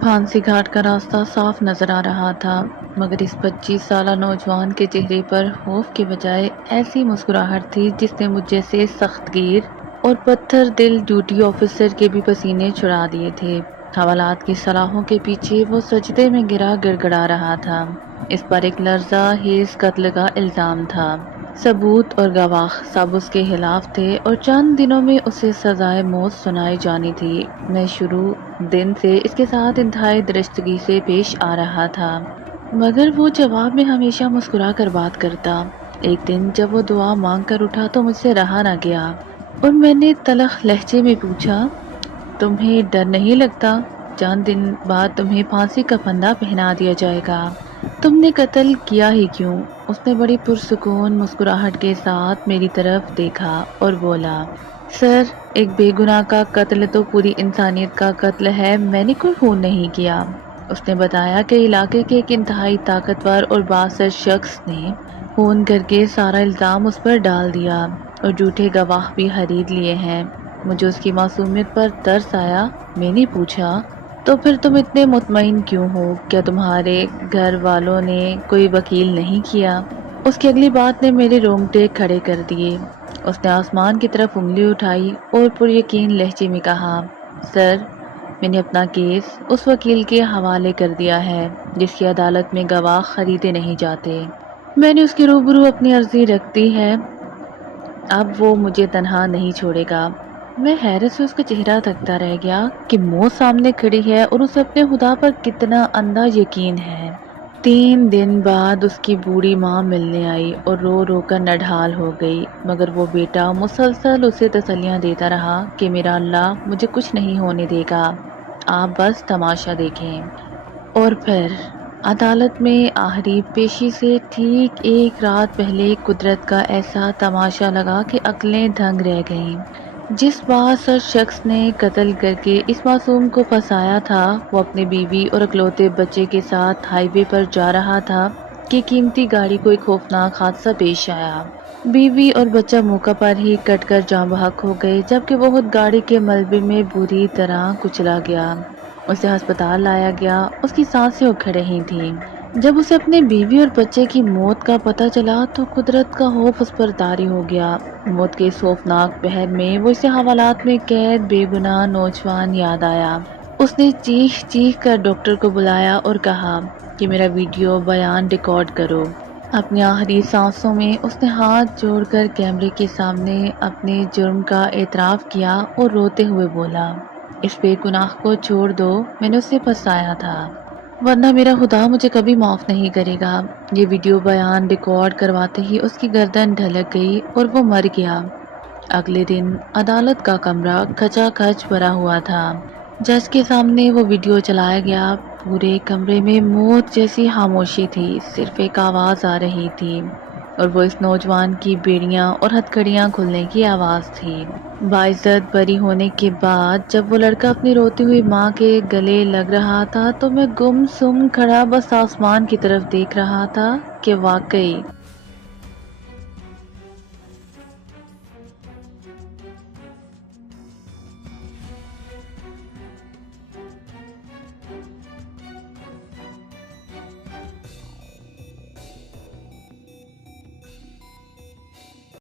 پھانسی گھاٹ کا راستہ صاف نظر آ رہا تھا، مگر اس 25 سالہ نوجوان کے چہرے پر خوف کے بجائے ایسی مسکراہٹ تھی جس نے مجھ جیسے سخت گیر اور پتھر دل ڈیوٹی آفیسر کے بھی پسینے چھڑا دیے تھے۔ حوالات کی سلاخوں کے پیچھے وہ سجدے میں گرا گڑ گڑا رہا تھا۔ اس پر ایک لرزہ خیز قتل کا الزام تھا۔ ثبوت اور گواہ سب اس کے خلاف تھے اور چند دنوں میں اسے سزائے موت سنائی جانی تھی۔ میں شروع دن سے اس کے ساتھ انتہائی درستگی سے پیش آ رہا تھا، مگر وہ جواب میں ہمیشہ مسکرا کر بات کرتا۔ ایک دن جب وہ دعا مانگ کر اٹھا تو مجھ سے رہا نہ گیا اور میں نے تلخ لہجے میں پوچھا، تمہیں ڈر نہیں لگتا؟ چند دن بعد تمہیں پھانسی کا پھندا پہنا دیا جائے گا، تم نے قتل کیا ہی کیوں؟ اس نے بڑی پرسکون مسکراہٹ کے ساتھ میری طرف دیکھا اور بولا، سر، ایک بے گناہ کا قتل تو پوری انسانیت کا قتل ہے، میں نے کوئی خون نہیں کیا۔ اس نے بتایا کہ علاقے کے ایک انتہائی طاقتور اور بااثر شخص نے خون کر کے سارا الزام اس پر ڈال دیا اور جھوٹے گواہ بھی خرید لیے ہیں۔ مجھے اس کی معصومیت پر ترس آیا۔ میں نے پوچھا، تو پھر تم اتنے مطمئن کیوں ہو؟ کیا تمہارے گھر والوں نے کوئی وکیل نہیں کیا؟ اس کی اگلی بات نے میرے رونگٹے کھڑے کر دیے۔ اس نے آسمان کی طرف انگلی اٹھائی اور پر یقین لہجے میں کہا، سر، میں نے اپنا کیس اس وکیل کے حوالے کر دیا ہے جس کی عدالت میں گواہ خریدے نہیں جاتے۔ میں نے اس کے روبرو اپنی عرضی رکھ دی ہے، اب وہ مجھے تنہا نہیں چھوڑے گا۔ میں حیرت سے اس کا چہرہ تکتا رہ گیا کہ موت سامنے کھڑی ہے اور اسے اپنے خدا پر کتنا اندھا یقین ہے۔ 3 دن بعد اس کی بوڑھی ماں ملنے آئی اور رو رو کر نڈھال ہو گئی، مگر وہ بیٹا مسلسل اسے تسلیاں دیتا رہا کہ میرا اللہ مجھے کچھ نہیں ہونے دے گا، آپ بس تماشا دیکھیں۔ اور پھر عدالت میں آخری پیشی سے ٹھیک 1 رات پہلے قدرت کا ایسا تماشا لگا کہ عقلیں دنگ رہ گئیں۔ جس بااثر شخص نے قتل کر کے اس معصوم کو پھنسایا تھا، وہ اپنی بیوی اور اکلوتے بچے کے ساتھ ہائی وے پر جا رہا تھا کہ قیمتی گاڑی کو ایک خوفناک حادثہ پیش آیا۔ بیوی اور بچہ موقع پر ہی کٹ کر جاں بحق ہو گئے، جبکہ وہ خود گاڑی کے ملبے میں بری طرح کچلا گیا۔ اسے ہسپتال لایا گیا، اس کی سانسیں اکھڑ رہی تھیں۔ جب اسے اپنے بیوی اور بچے کی موت کا پتہ چلا تو قدرت کا خوف اس پر طاری ہو گیا۔ موت کے اس خوفناک پہر میں وہ اسے حوالات میں قید بے گناہ نوجوان یاد آیا۔ اس نے چیخ چیخ کر ڈاکٹر کو بلایا اور کہا کہ میرا ویڈیو بیان ریکارڈ کرو۔ اپنی آخری سانسوں میں اس نے ہاتھ جوڑ کر کیمرے کے سامنے اپنے جرم کا اعتراف کیا اور روتے ہوئے بولا، اس بے گناہ کو چھوڑ دو، میں نے اسے پھنسایا تھا، ورنہ میرا خدا مجھے کبھی معاف نہیں کرے گا۔ یہ ویڈیو بیان ریکارڈ کرواتے ہی اس کی گردن ڈھلک گئی اور وہ مر گیا۔ اگلے دن عدالت کا کمرہ کھچا کھچ بھرا ہوا تھا۔ جج کے سامنے وہ ویڈیو چلایا گیا۔ پورے کمرے میں موت جیسی خاموشی تھی، صرف ایک آواز آ رہی تھی اور وہ اس نوجوان کی بیڑیاں اور ہتھکڑیاں کھلنے کی آواز تھی۔ باعزت بری ہونے کے بعد جب وہ لڑکا اپنی روتی ہوئی ماں کے گلے لگ رہا تھا تو میں گم سم کھڑا بس آسمان کی طرف دیکھ رہا تھا کہ واقعی